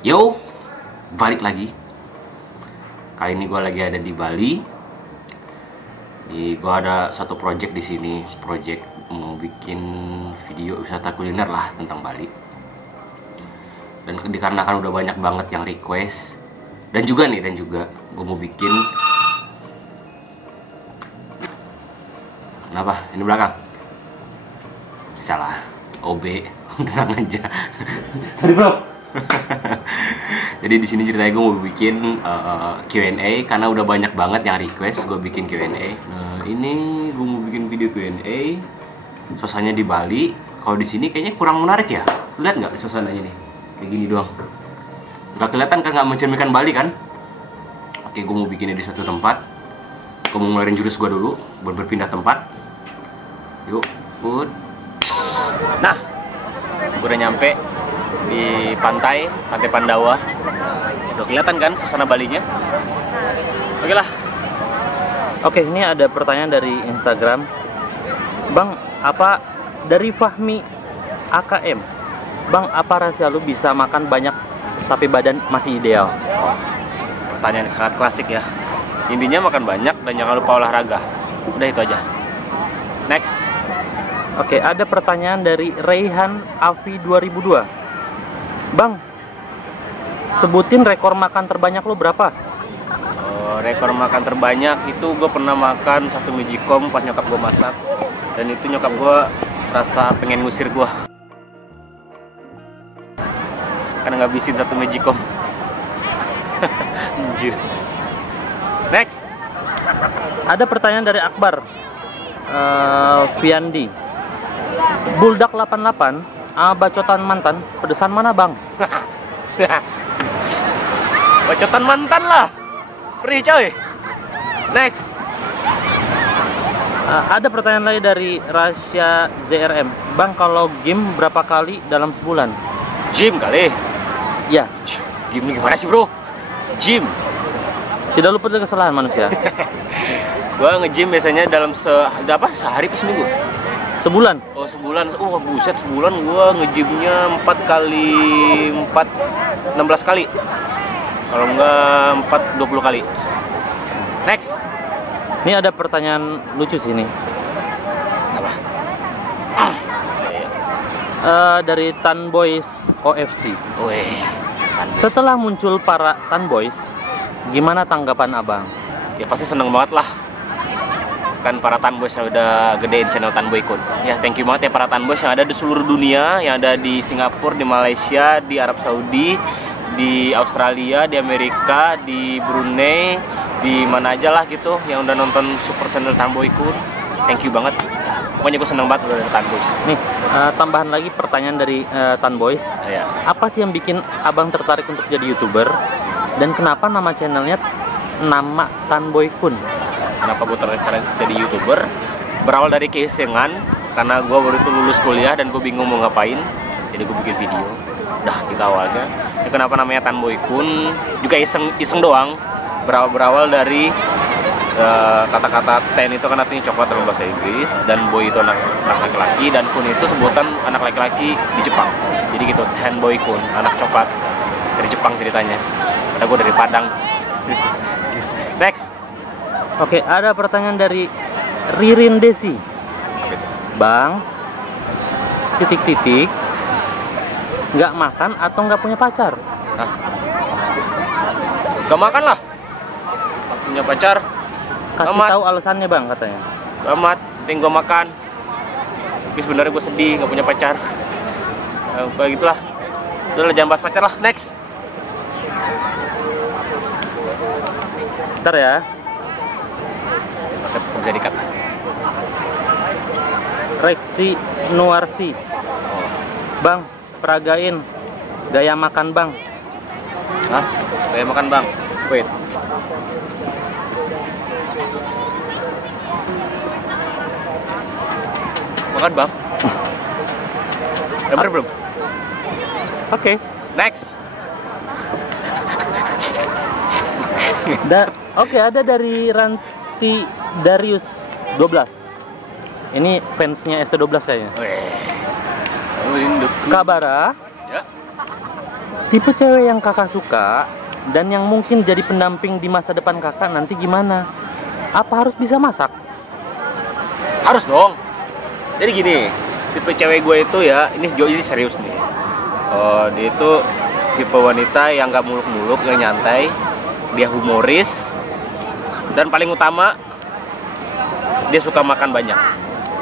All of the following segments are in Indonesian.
Yo, balik lagi. Kali ini gue lagi ada di Bali. Gue ada satu project di sini, project mau bikin video wisata kuliner lah tentang Bali. Dan dikarenakan udah banyak banget yang request, dan juga gue mau bikin. Kenapa? Ini belakang. Salah, OB. Tenang aja. Sorry bro. Jadi di sini ceritanya gue mau bikin Q&A karena udah banyak banget yang request gue bikin Q&A. Nah, ini gue mau bikin video Q&A. Suasananya di Bali. Kalau di sini kayaknya kurang menarik ya. Lihat nggak suasananya nih? Kayak gini doang. Nggak kelihatan kan, nggak mencerminkan Bali kan? Oke, gue mau bikinnya di satu tempat. Gue mau ngeluarin jurus gue dulu buat berpindah tempat. Yuk, good. Nah, gue udah nyampe di pantai Pandawa. Udah kelihatan kan suasana Balinya? Oke lah. Oke, ini ada pertanyaan dari Instagram. Bang, apa dari Fahmi AKM? Bang, apa rahasia lu bisa makan banyak tapi badan masih ideal? Pertanyaan yang sangat klasik ya. Intinya makan banyak dan jangan lupa olahraga. Udah itu aja. Next. Oke, ada pertanyaan dari Raihan Avi 2002. Bang, sebutin rekor makan terbanyak lo berapa? Rekor makan terbanyak itu gue pernah makan 1 Magicom pas nyokap gue masak. Dan itu nyokap gue serasa pengen ngusir gue karena ngabisin 1 Magicom. Anjir. Next. Ada pertanyaan dari Akbar Fiandi. Buldak 88 bacotan mantan, pedesan mana bang? Bacotan mantan lah. Free coy. Next. Ada pertanyaan lagi dari Rasya ZRM. Bang, kalau game berapa kali dalam sebulan? Gym kali. Ya. Gym ini gimana sih bro? Gym. Tidak lupa dengan kesalahan manusia. Gua nge-gym biasanya dalam sehari pas seminggu. Sebulan? Oh sebulan, buset, sebulan gua nge-gymnya 4 kali 4, 16 kali. Kalau enggak 4, 20 kali. Next. Ini ada pertanyaan lucu sini. Apa? Dari Tan Boys OFC. Weh. Setelah muncul para Tan Boys, gimana tanggapan abang? Ya pasti seneng banget lah. Kan para Tanboys yang udah gedein channel Tanboy Kun. Ya thank you banget ya para Tanboys yang ada di seluruh dunia, yang ada di Singapura, di Malaysia, di Arab Saudi, di Australia, di Amerika, di Brunei, di mana aja lah gitu yang udah nonton Super Channel Tanboy Kun. Thank you banget. Ya, pokoknya gue seneng banget udah ada Tanboys. Nih, tambahan lagi pertanyaan dari Tan Boys. Ya. Apa sih yang bikin abang tertarik untuk jadi YouTuber? Dan kenapa nama channelnya nama Tanboy Kun? Kenapa gue tertarik jadi YouTuber? Berawal dari keisengan, karena gue baru itu lulus kuliah dan gue bingung mau ngapain, jadi gue bikin video. Udah kita awalnya. Ya, kenapa namanya Tanboy Kun? Juga iseng doang. Berawal dari kata-kata ten itu kan artinya coklat dalam bahasa Inggris, dan boy itu anak laki-laki, dan kun itu sebutan anak laki-laki di Jepang. Jadi gitu, Tanboy Kun, anak coklat dari Jepang ceritanya. Padahal gue dari Padang. Next. Oke, ada pertanyaan dari Ririn Desi. Bang, titik-titik, nggak makan atau nggak punya pacar? Hah? Gak makan lah. Punya pacar. Kasih Amat. tahu alasannya bang katanya. Amat, penting gue makan. Tapi sebenarnya gue sedih nggak punya pacar. Kayak gitulah. Udah lah, jangan bahas pacar lah. Next. Bentar ya. Bisa dikat. Reksi Nuarsi. Bang, peragain gaya makan bang. Hah? Gaya makan bang. Wait. Makan bang. Bener belum? Oke. Next. Oke, ada dari Ranti Darius 12. Ini fansnya ST12 kayaknya. Weh. Kabara. Ya. Tipe cewek yang kakak suka dan yang mungkin jadi pendamping di masa depan kakak nanti gimana? Apa harus bisa masak? Harus dong. Jadi gini, tipe cewek gue itu ya, ini serius nih. Dia itu tipe wanita yang gak muluk-muluk, yang nyantai, dia humoris, dan paling utama dia suka makan banyak.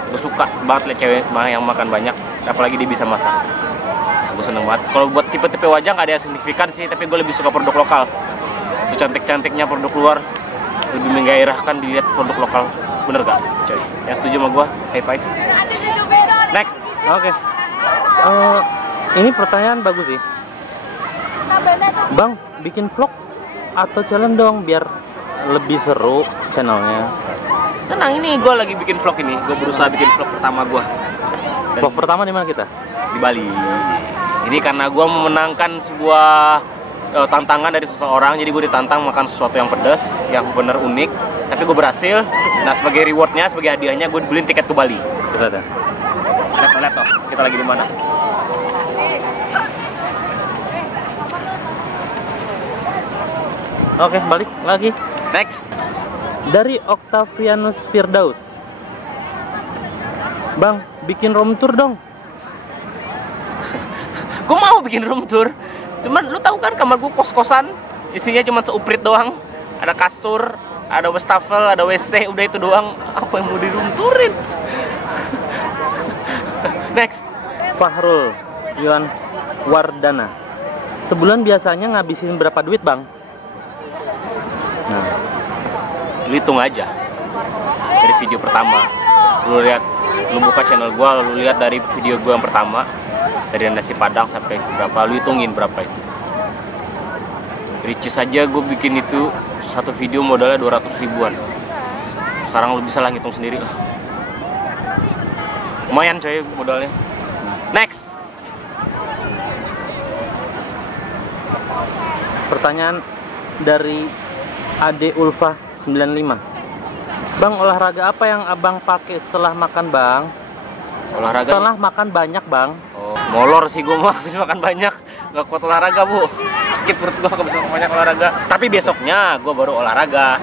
Gue suka banget liat cewek yang makan banyak, apalagi dia bisa masak. Gue seneng banget. Kalau buat tipe-tipe wajah gak ada yang signifikan sih, tapi gue lebih suka produk lokal. Secantik-cantiknya produk luar, lebih menggairahkan dilihat produk lokal. Bener gak, coy? Yang setuju sama gue, high five. Next. Oke. Ini pertanyaan bagus sih. Bang, bikin vlog atau challenge dong biar lebih seru channelnya. Tenang, ini gue lagi bikin vlog ini. Gue berusaha bikin vlog pertama gue. Vlog pertama di mana kita? Di Bali. Ini karena gue memenangkan sebuah tantangan dari seseorang. Jadi gue ditantang makan sesuatu yang pedas, yang bener unik. Tapi gue berhasil. Nah, sebagai rewardnya, sebagai hadiahnya, gue dibeliin tiket ke Bali. Lihat. Lihat toh, kita lagi di mana? Oke, balik lagi. Next. Dari Octavianus Firdaus. Bang, bikin room tour dong. Gue mau bikin room tour. Cuman lu tahu kan kamar gue kos-kosan, isinya cuma seuprit doang. Ada kasur, ada wastafel, ada WC, udah itu doang. Apa yang mau di room tourin? Next. Fahrul Yuan Wardana. Sebulan biasanya ngabisin berapa duit, Bang? Nah, Lu hitung aja dari video pertama. Lu lihat, lu buka channel gua, lu lihat dari video gua yang pertama, dari nasi padang sampai berapa, lu hitungin berapa itu. Ricis aja gue bikin itu satu video modalnya 200 ribuan. Sekarang lu bisa lah ngitung sendiri lah. Lumayan coy modalnya. Next. pertanyaan dari Ade Ulfa 95. Bang, olahraga apa yang abang pakai setelah makan, Bang? Olahraga Setelah makan banyak, Bang. Oh, molor sih gue mah habis makan banyak. Gak kuat olahraga, Bu. Sakit perut gue habis makan banyak olahraga. Tapi besoknya gue baru olahraga.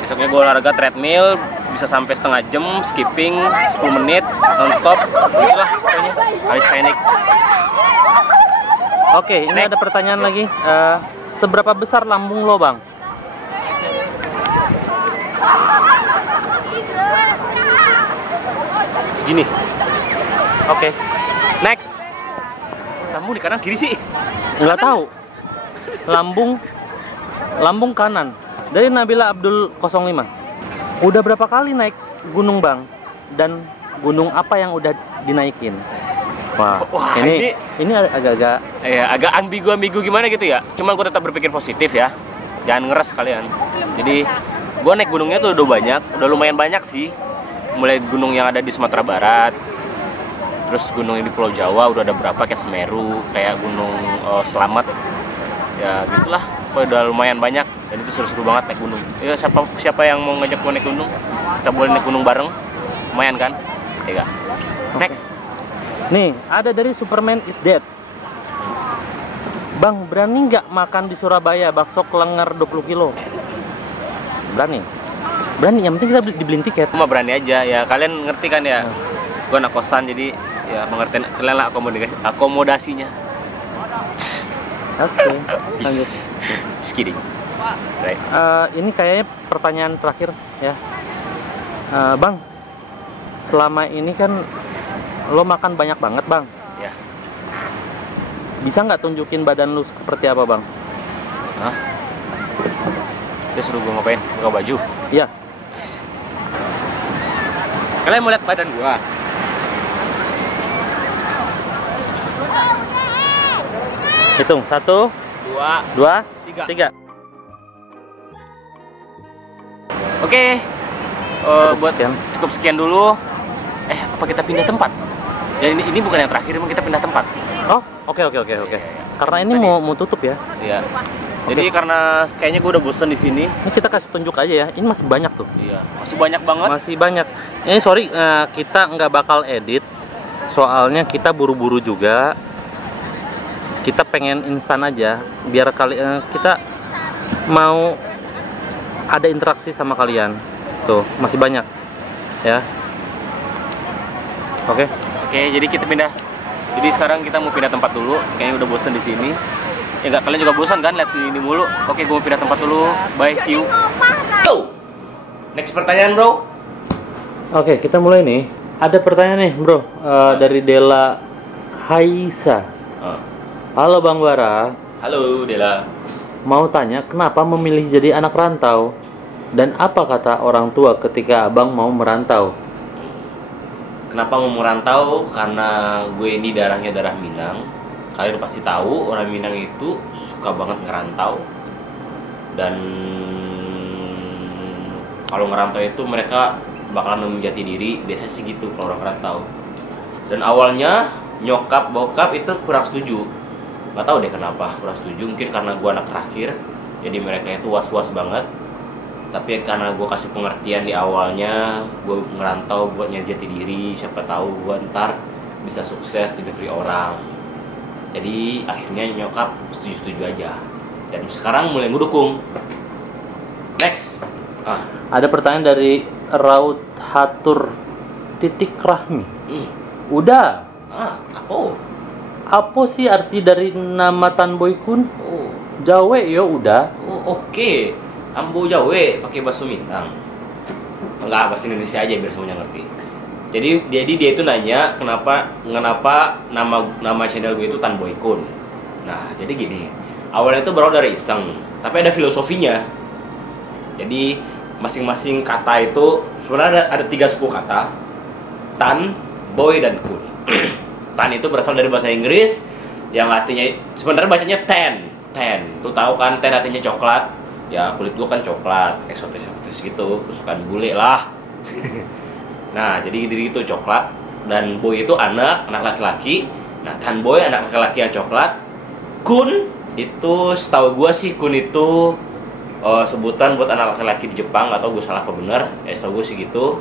Besoknya gue olahraga treadmill, bisa sampai setengah jam, skipping 10 menit, non-stop. Itulah pokoknya, calisthenics. Oke, ini Next. ada pertanyaan lagi. Seberapa besar lambung lo, Bang? Segini. Oke, Next. Kamu di kanan kiri sih? nggak tahu. Lambung kanan. Dari Nabila Abdul 05. Udah berapa kali naik gunung, Bang? Dan gunung apa yang udah dinaikin? Wah, Wah, ini agak-agak ya, agak ambigu gimana gitu ya. Cuman gue tetap berpikir positif ya. Jangan ngeres kalian. Jadi gue naik gunungnya tuh udah banyak, udah lumayan banyak sih. Mulai gunung yang ada di Sumatera Barat, terus gunung yang di Pulau Jawa udah ada berapa, kayak Semeru, kayak Gunung Selamat. Ya gitulah, pokoknya udah lumayan banyak dan itu seru-seru banget naik gunung. Ya siapa yang mau ngajak gue naik gunung? Kita boleh naik gunung bareng. Lumayan kan? Ya. Next. Nih, ada dari Superman is Dead. Bang, berani nggak makan di Surabaya bakso kelenger 20 kilo? Berani? Berani, yang penting kita dibeliin tiket. Cuma berani aja ya, kalian ngerti kan ya. Gue anak kosan jadi ya mengerti kalian lah akomodasinya. Oke, lanjut. Just kidding. Right. Ini kayaknya pertanyaan terakhir ya. Bang, selama ini kan lo makan banyak banget, Bang. Ya. Bisa nggak tunjukin badan lu seperti apa, Bang? Hah? Dia suruh gue ngapain? Buka baju. Iya. Kalian mau lihat badan gua? Hitung, 1, 2, 3. Oke. Buat sekian. cukup sekian dulu. Apa kita pindah tempat? Ya ini bukan yang terakhir, emang kita pindah tempat. Oh, oke. Karena ini mau tutup ya. Iya. Jadi karena kayaknya gue udah bosen di sini. Ini kita kasih tunjuk aja ya. Ini masih banyak tuh. Iya, masih banyak banget. Masih banyak. Ini sorry, kita nggak bakal edit. Soalnya kita buru-buru juga. kita pengen instan aja biar kita mau ada interaksi sama kalian. Tuh, masih banyak ya. Oke. Oke, jadi kita pindah. Jadi sekarang kita mau pindah tempat dulu. Kayaknya udah bosan di sini. Ya nggak, kalian juga bosan kan lihat ini mulu. Oke, gue mau pindah tempat dulu. Bye, see you. Go. Next pertanyaan, bro. Oke, kita mulai nih. Ada pertanyaan nih, bro, dari Dela Haisa. Halo Bang Bara. Halo, Dela. Mau tanya, kenapa memilih jadi anak rantau? Dan apa kata orang tua ketika abang mau merantau? Kenapa mau merantau? Karena gue ini darahnya darah Minang. Kalian pasti tahu orang Minang itu suka banget ngerantau. Dan kalau ngerantau itu mereka bakalan nemu jati diri. Biasanya sih gitu kalau orang ngerantau. Dan awalnya nyokap bokap itu kurang setuju. Gak tahu deh kenapa kurang setuju. Mungkin karena gue anak terakhir, jadi mereka itu was-was banget. Tapi karena gue kasih pengertian di awalnya, gue ngerantau buat nyari jati diri, siapa tahu gue ntar bisa sukses di negeri orang. Jadi akhirnya nyokap setuju-setuju aja. Dan sekarang mulai ngedukung. Next. Ada pertanyaan dari Raut Hatur titik Rahmi. Udah. Apa? Apa sih arti dari nama Tan Boy Kun? Oh, Jawa ya udah. Oke. Ambo Jawa pakai bahasa Minang. Enggak, bahasa Indonesia aja biar semuanya ngerti. Jadi dia itu nanya kenapa nama channel gue itu Tan Boy Kun. Nah, jadi gini. Awalnya itu berawal dari iseng, tapi ada filosofinya. Jadi masing-masing kata itu sebenarnya ada 3 suku kata. Tan, Boy, dan Kun. Tan itu berasal dari bahasa Inggris yang artinya sebenarnya bacanya ten. Tuh tahu kan ten artinya coklat. Ya kulit gua kan coklat, eksotis gitu, kesukaan bule lah. Nah, jadi gitu coklat. Dan Boy itu anak laki-laki. Nah, Tan Boy anak laki-laki yang coklat. Kun itu setahu gua sih Kun itu sebutan buat anak laki-laki di Jepang, atau gue salah apa bener. Ya setahu gua sih gitu.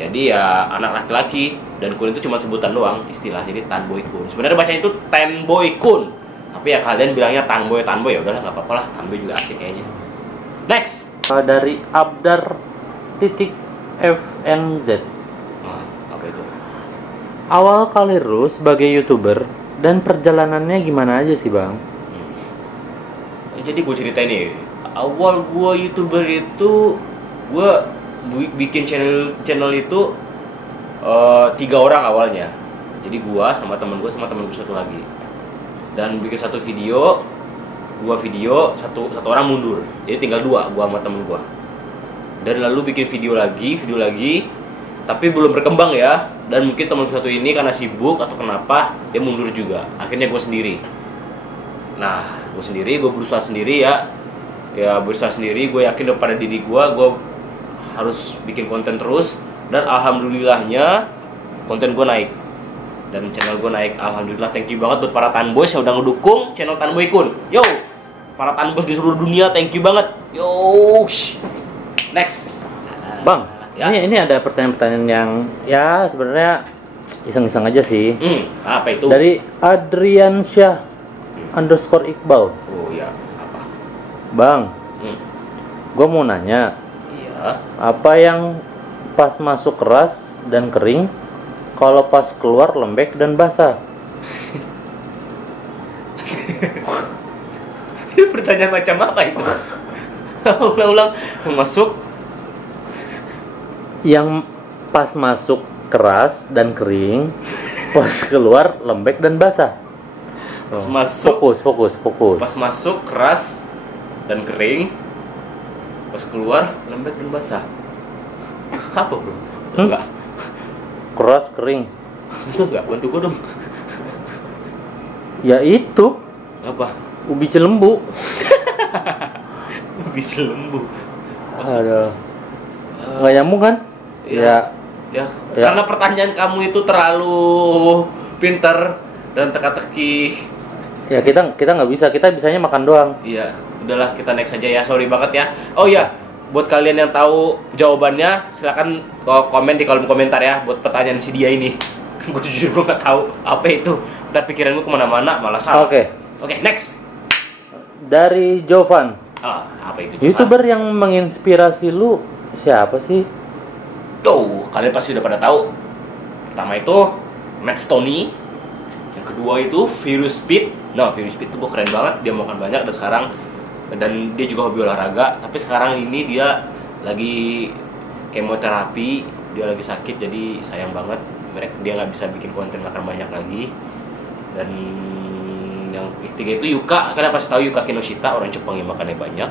Jadi ya anak laki-laki, dan Kun itu cuma sebutan doang, istilah. Jadi Tan Boy Kun. Sebenarnya bacanya itu Ten Boy Kun. Tapi ya kalian bilangnya Tan Boy ya udahlah, nggak apa-apa lah. Tan Boy juga asik aja. Next. Dari Abdar titik FNZ. Apa itu? Awal karir lu sebagai YouTuber dan perjalanannya gimana aja sih, Bang? Jadi gue ceritain nih. Awal gue YouTuber itu gue bikin channel itu 3 orang awalnya. Jadi gue sama temen gue satu lagi. Dan bikin satu video, 2 video, satu orang mundur. Jadi tinggal 2, gua sama temen gua. Dan lalu bikin video lagi, tapi belum berkembang ya. Dan mungkin temen satu ini karena sibuk atau kenapa dia mundur juga. Akhirnya gua sendiri. Nah, gua berusaha sendiri ya. Ya berusaha sendiri, gue yakin pada diri gua harus bikin konten terus. Dan alhamdulillahnya konten gua naik. Dan channel gue naik, alhamdulillah. Thank you banget buat para Tanboys yang udah ngedukung channel Tan Boy Kun. Yo, para Tanboys di seluruh dunia, thank you banget. Yo, next. Bang, ya. ini ada pertanyaan-pertanyaan yang ya sebenarnya iseng-iseng aja sih. Apa itu? Dari Adriansyah _Iqbal. Oh ya, apa? Bang, gue mau nanya. Iya. Apa yang pas masuk keras dan kering, kalau pas keluar lembek dan basah? Ini pertanyaan macam apa itu? Ulang-ulang. Masuk. Yang pas masuk keras dan kering, pas keluar lembek dan basah. Pas masuk. Fokus. Pas masuk keras dan kering. Pas keluar lembek dan basah. Apa bro? Enggak. Keras kering. Itu enggak, bantu gue dong. Ya itu. Apa? Ubi Cilembu. Ubi Cilembu. Aduh. Nggak nyambung kan? Ya. Karena pertanyaan kamu itu terlalu pintar dan teka-teki. Ya kita nggak bisa. Kita bisanya makan doang. Iya. Udahlah, kita next aja ya. Sorry banget ya. Oh iya. Buat kalian yang tahu jawabannya, silakan komen di kolom komentar ya. Buat pertanyaan si dia ini. Gue jujur gue nggak tahu apa itu. Ntar pikiran gue kemana-mana malah salah. Oke. Oke, next. Dari Jovan. Apa itu? YouTuber yang menginspirasi lu siapa sih? Tuh, kalian pasti udah pada tahu. Pertama itu Matt Stoney. Yang kedua itu Virus Speed. Nah, Virus Speed itu gue keren banget. Dia makan banyak dan dia juga hobi olahraga. Tapi sekarang ini dia lagi kemoterapi. Dia lagi sakit, jadi sayang banget. Dia nggak bisa bikin konten makan banyak lagi. Dan yang ketiga itu Yuka. Kalian pasti tahu Yuka Kinoshita, orang Jepang yang makannya banyak.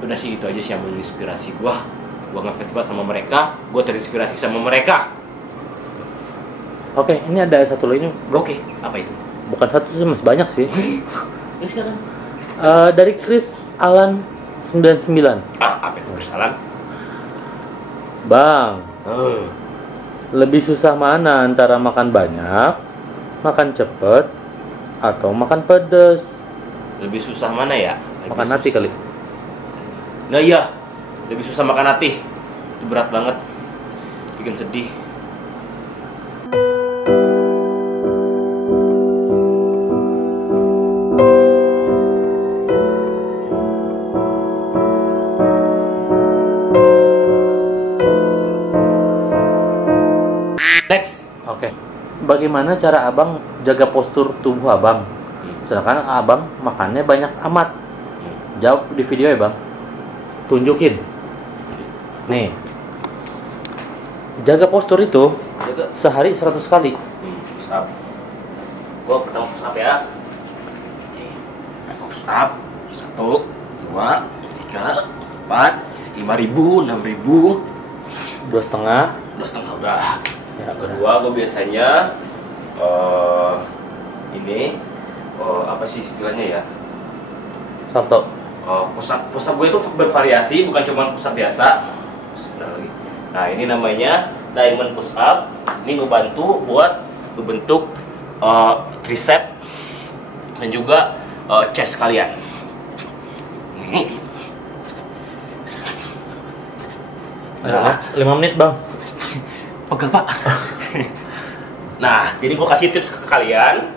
Udah sih, itu aja sih yang menginspirasi gue ngefans banget sama mereka, gue terinspirasi sama mereka. Oke, ini ada satu lagi. Oke, apa itu? Bukan satu sih, masih banyak sih. Ya silakan. Dari Chris Alan 99. Apa itu Chris Alan? Bang, lebih susah mana antara makan banyak, makan cepet, atau makan pedes? Lebih susah mana ya? Makan nasi kali. Nah iya, lebih susah makan hati. Itu berat banget, bikin sedih. Next. Oke. Bagaimana cara abang jaga postur tubuh abang? Sedangkan abang makannya banyak amat. Jawab di video ya bang. Tunjukin. Nih. Jaga postur itu Jaga. sehari 100 kali. Push up. Gue pertama push up ya. Aku push up 1, 2, 3, 4, 5.000, 6.000, 2,5. 2,5 udah. Ya, Kedua gue biasanya ini apa sih istilahnya ya? Salto. Push up gue itu bervariasi, bukan cuma push up biasa. Sebentar lagi. Nah, ini namanya diamond push up. Ini ngebantu buat ngebentuk tricep dan juga chest kalian. Ini. Nah, 5 menit bang. Pegel pak. Nah, jadi gue kasih tips ke kalian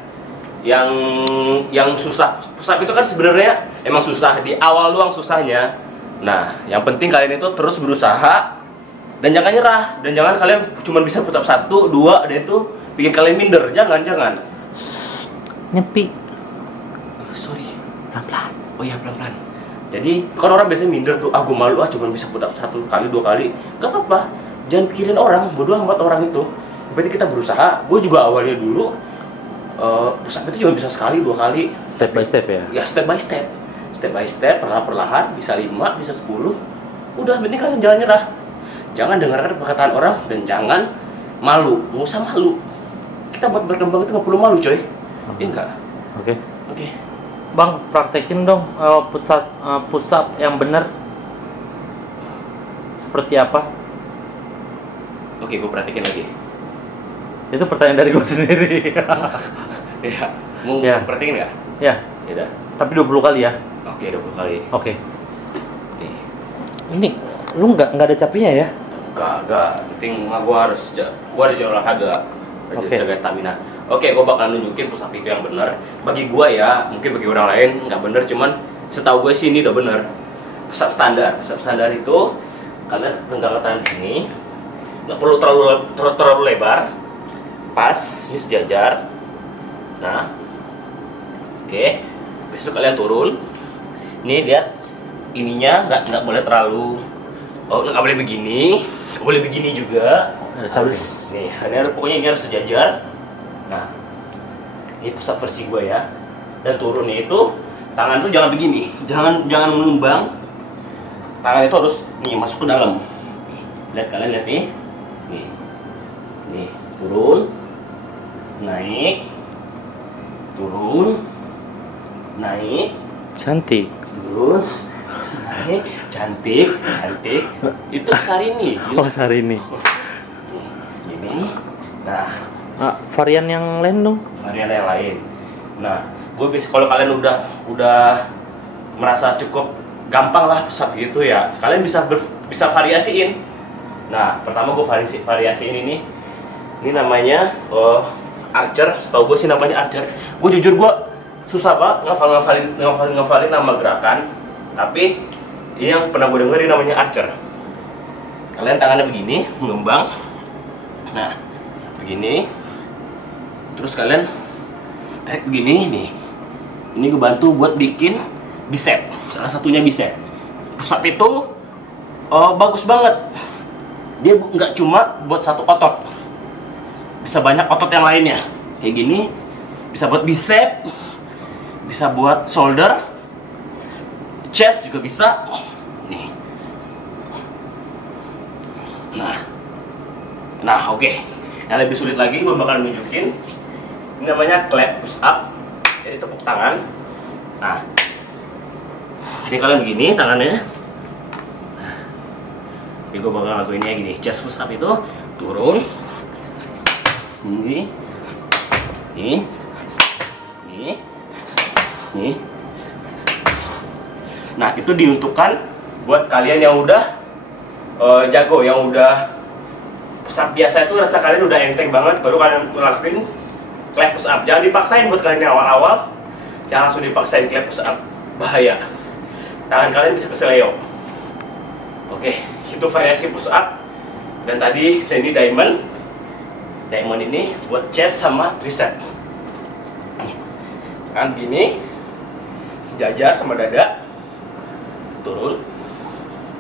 yang susah. Push up itu kan sebenarnya emang susah di awal doang susahnya. Nah, yang penting kalian itu terus berusaha dan jangan nyerah, dan jangan kalian cuma bisa push up 1, 2 dan itu bikin kalian minder. Jangan. Nyepi. Sorry. Pelan-pelan. Oh iya, pelan-pelan. Jadi kan orang biasanya minder tuh, gue malu cuma bisa push up 1 kali 2 kali. Gak apa-apa. Jangan pikirin orang, bodoh amat orang itu. Berarti kita berusaha. Gue juga awalnya dulu push up itu cuma bisa sekali 2 kali. Step by step ya. Ya step by step, perlahan-perlahan, bisa 5, bisa 10. Udah, penting kalian jangan nyerah. Jangan dengarkan perkataan orang dan jangan malu. Nggak usah malu. Kita buat berkembang itu nggak perlu malu, coy. Iya enggak? Oke. Bang, praktekin dong push up yang benar. Seperti apa? Oke, gue praktekin lagi. Itu pertanyaan dari gue sendiri. Iya. Mau Ya. praktekin nggak? Ya, Ya udah. tapi 20 kali ya. Oke, 20 kali. Oke. Nih. Ini lu nggak ada capeknya ya? Enggak. Penting gua harus jalan olahraga. Harus Oke. jaga stamina. Oke, gua bakal nunjukin push up itu yang benar. Bagi gua ya, mungkin bagi orang lain nggak benar, cuman setahu gue sih ini udah benar. Push up standar. Push up standar itu kalian pegang tangan di sini. Nggak perlu terlalu lebar. Pas, ini sejajar. Nah. Oke. Besok kalian turun. Nih lihat, ininya nggak boleh terlalu, nggak boleh begini, nggak boleh begini juga. Harus nih, pokoknya ini harus sejajar. Nah, ini pusat versi gue ya. Dan turunnya itu tangan tuh jangan begini, jangan menumbang. Tangan itu harus nih masuk ke dalam. Lihat, kalian lihat nih, nih turun, naik, turun, naik. Cantik. Turun, naik, cantik. Itu Syahrini. Oh, hari ini. Gini. Nah, Varian yang lain dong. varian yang lain. Nah, gue bisa, kalau kalian udah merasa cukup gampang lah push up gitu ya, kalian bisa variasiin. Nah, pertama gue variasiin ini namanya Archer. Setahu gue sih namanya Archer. Gue jujur, gue susah banget ngafalin nama gerakan. Tapi yang pernah gue dengerin namanya Archer. Kalian tangannya begini, mengembang. Nah, begini. Terus kalian tarik begini nih. Ini gue bantu buat bikin bicep. Salah satunya bicep. Push up itu bagus banget. Dia nggak cuma buat satu otot, bisa banyak otot yang lainnya. Kayak gini, bisa buat bicep, bisa buat shoulder, chest juga bisa. Nih. Nah, oke. Yang lebih sulit lagi, gue bakal nunjukin. Ini namanya clap push up. Jadi tepuk tangan. Nah, ini kalian begini tangannya. Jadi gue bakal lakuinnya gini. Chest push up itu turun. Ini. Nah, itu diuntukkan buat kalian yang udah jago, yang udah push up biasa itu rasa kalian udah enteng banget, baru kalian ngelakuin clap push up. Jangan dipaksain buat kalian yang awal-awal. Jangan langsung dipaksain clap push up, bahaya. Tangan kalian bisa keseleo. Oke, itu variasi push up. Dan tadi ini diamond. Diamond ini buat chest sama tricep. Kan gini, sejajar sama dada. Turun.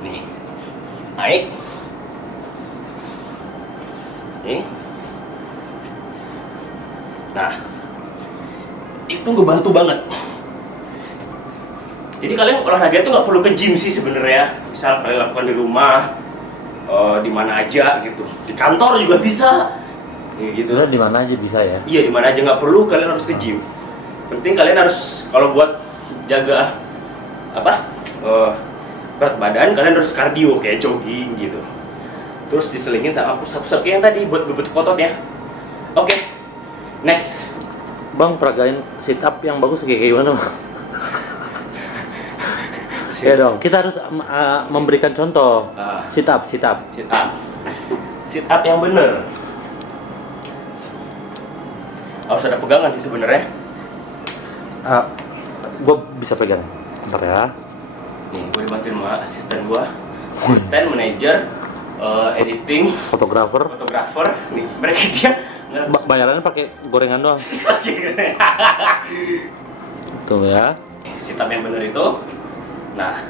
Nih. Naik. Nih. Nah, itu ngebantu banget. Jadi kalian olahraga itu nggak perlu ke gym sih sebenarnya. Misal kalian lakukan di rumah, di mana aja gitu. Di kantor juga bisa. Gitu. Sebenarnya di mana aja bisa ya? Iya, di mana aja, nggak perlu kalian harus ke gym. Penting kalian harus, kalau buat jaga berat badan, kalian harus kardio kayak jogging gitu. Terus diselingin sama push-up yang tadi buat ngebentuk otot ya. Oke, next. Bang, peragain sit up yang bagus kayak gimana, Bang? Ya dong, kita harus memberikan contoh. Sit up. Sit up yang bener. Harus ada pegangan sih sebenarnya. Gue bisa pegang. Bentar ya. Nih, gue dibantuin sama asisten gue. Asisten, manajer, editing, fotografer. Nih, mereka dia bayarannya pakai gorengan doang. Tuh ya. Sit up yang bener itu. Nah,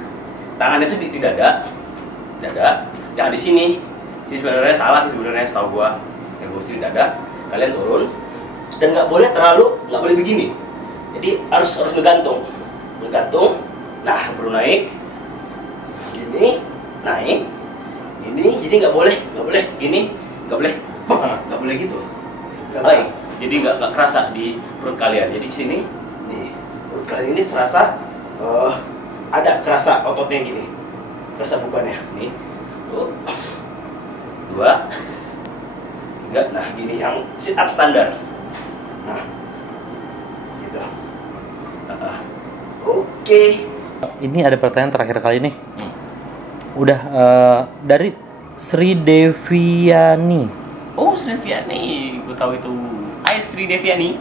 tangannya itu di dada. Jangan di sini. Sih sebenarnya salah sih sebenarnya, setahu gua. Yang mesti di dada. Kalian turun dan nggak boleh begini. Jadi harus ngegantung. Nah, baru naik. Gini, naik. Gini, jadi nggak boleh gini, nggak boleh gitu. Baik. Jadi nggak kerasa di perut kalian. Jadi sini, nih, perut kalian ini serasa ada kerasa ototnya gini, kerasa bukannya nih, 2, 3, nah gini yang sit up standar, nah gitu. Oke. Ini ada pertanyaan terakhir kali nih. Udah dari Sri Deviani. Oh, Sri Deviani, gue tahu itu. Hai Sri Deviani.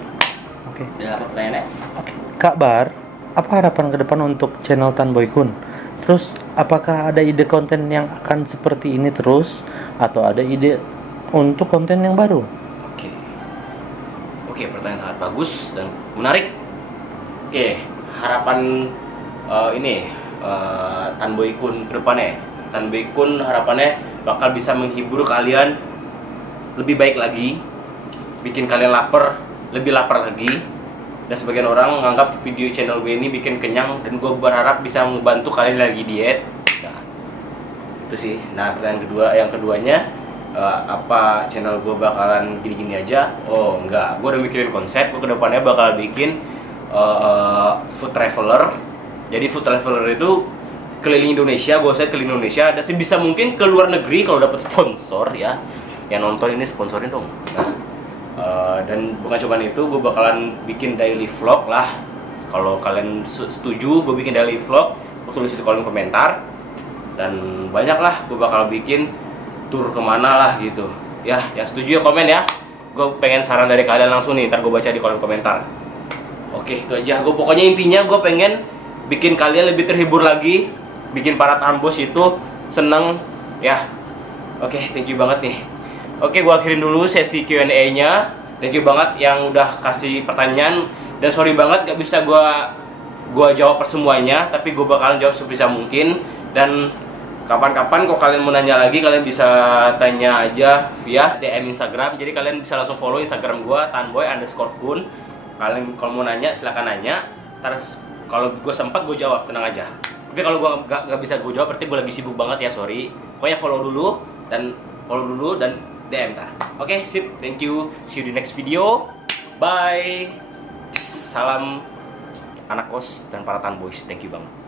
Oke. Udah apa pertanyaannya? Oke. Kak Bar, apa harapan ke depan untuk channel Tan Boy Kun? Terus, apakah ada ide konten yang akan seperti ini terus? Atau ada ide untuk konten yang baru? Oke, pertanyaan sangat bagus dan menarik. Oke, harapan Tan Boy Kun ke depannya. Tan Boy Kun harapannya bakal bisa menghibur kalian lebih baik lagi, bikin kalian lebih lapar lagi. Dan sebagian orang menganggap video channel gue ini bikin kenyang, dan gue berharap bisa membantu kalian lagi diet. Nah, itu sih. Nah, pertanyaan yang keduanya, apa channel gue bakalan gini-gini aja? Oh, enggak. Gue udah mikirin konsep. Gue kedepannya bakal bikin food traveler. Jadi food traveler itu keliling Indonesia, gue keliling Indonesia, dan sebisa mungkin ke luar negeri kalau dapat sponsor ya. Yang nonton ini sponsorin dong. Nah, dan bukan cuma itu, gue bakalan bikin daily vlog lah. Kalau kalian setuju gue bikin daily vlog, gue tulis di kolom komentar. Dan banyak lah, gue bakal bikin tur kemana lah gitu. Ya, yang setuju ya komen ya. Gue pengen saran dari kalian langsung nih, ntar gue baca di kolom komentar. Oke. Oke, itu aja. Gue pokoknya intinya gue pengen bikin kalian lebih terhibur lagi, bikin para tahan bos itu seneng ya. Oke, thank you banget nih. Oke, gue akhirin dulu sesi Q&A-nya. Thank you banget yang udah kasih pertanyaan, dan sorry banget gak bisa gue jawab per semuanya, tapi gue bakalan jawab sebisa mungkin. Dan kapan-kapan kok kalian mau nanya lagi, kalian bisa tanya aja via DM Instagram. Jadi kalian bisa langsung follow Instagram gue, tanboy_kun. Kalian kalau mau nanya silahkan nanya. Terus kalau gue sempat gue jawab, tenang aja. Tapi kalau gue nggak bisa gue jawab, berarti gue lagi sibuk banget ya, sorry. Pokoknya follow dulu dan DM tar. Oke, sip. Thank you. See you di next video. Bye. Salam anak kos dan para tanboys. Thank you banget.